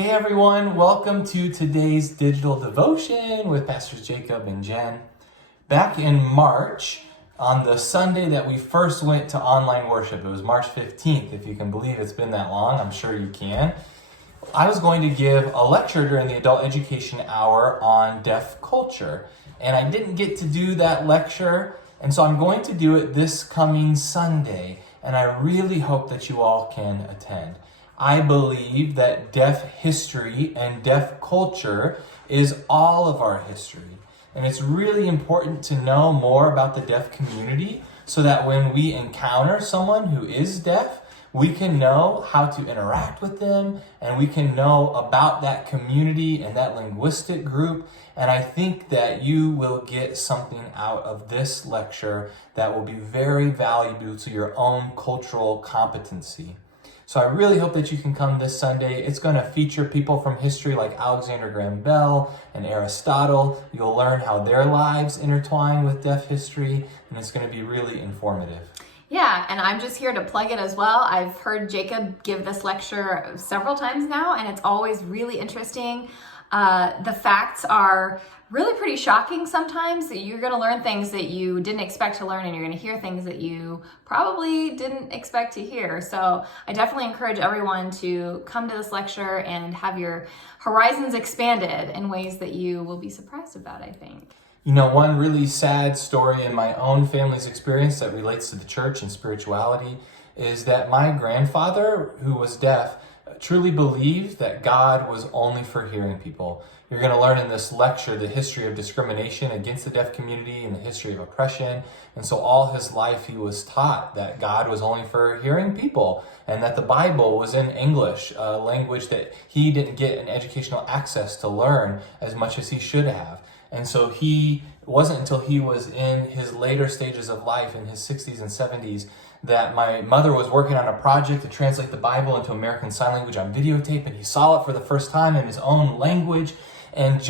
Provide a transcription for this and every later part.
Hey everyone, welcome to today's digital devotion with Pastors Jacob and Jen. Back in March, on the Sunday that we first went to online worship, it was March 15th, if you can believe it's been that long, I'm sure you can. I was going to give a lecture during the adult education hour on deaf culture, and I didn't get to do that lecture, and so I'm going to do it this coming Sunday, and I really hope that you all can attend. I believe that deaf history and deaf culture is all of our history. And it's really important to know more about the deaf community so that when we encounter someone who is deaf, we can know how to interact with them and we can know about that community and that linguistic group. And I think that you will get something out of this lecture that will be very valuable to your own cultural competency. So I really hope that you can come this Sunday. It's going to feature people from history like Alexander Graham Bell and Aristotle. You'll learn how their lives intertwine with deaf history, and it's going to be really informative. Yeah, and I'm just here to plug it as well. I've heard Jacob give this lecture several times now, and it's always really interesting. The facts are really pretty shocking sometimes. That you're going to learn things that you didn't expect to learn, and you're going to hear things that you probably didn't expect to hear. So I definitely encourage everyone to come to this lecture and have your horizons expanded in ways that you will be surprised about, I think. You know, one really sad story in my own family's experience that relates to the church and spirituality is that my grandfather, who was deaf, truly believed that God was only for hearing people. You're going to learn in this lecture the history of discrimination against the deaf community and the history of oppression. And so all his life he was taught that God was only for hearing people and that the Bible was in English, a language that he didn't get an educational access to learn as much as he should have. And so it wasn't until he was in his later stages of life, in his 60s and 70s, that my mother was working on a project to translate the Bible into American Sign Language on videotape, and he saw it for the first time in his own language, and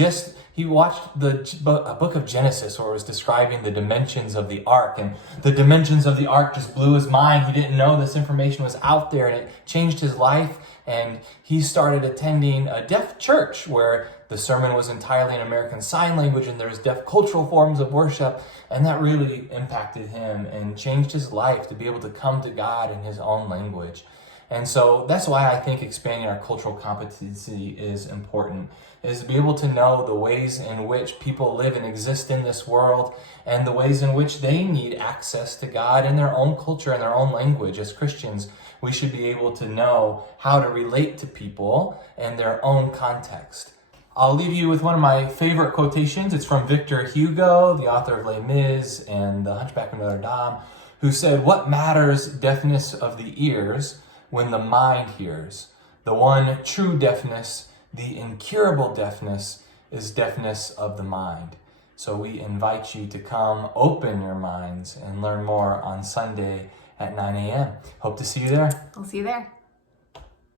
he watched a book of Genesis where it was describing the dimensions of the ark, and the dimensions of the ark just blew his mind. He didn't know this information was out there, and it changed his life, and he started attending a deaf church where the sermon was entirely in American Sign Language and there's deaf cultural forms of worship, and that really impacted him and changed his life to be able to come to God in his own language. And so that's why I think expanding our cultural competency is important, is to be able to know the ways in which people live and exist in this world and the ways in which they need access to God in their own culture and their own language. As Christians, we should be able to know how to relate to people in their own context. I'll leave you with one of my favorite quotations. It's from Victor Hugo, the author of Les Mis and The Hunchback of Notre Dame, who said, "What matters deafness of the ears when the mind hears? The one true deafness, the incurable deafness, is deafness of the mind." So we invite you to come open your minds and learn more on Sunday at 9 a.m. Hope to see you there. We'll see you there.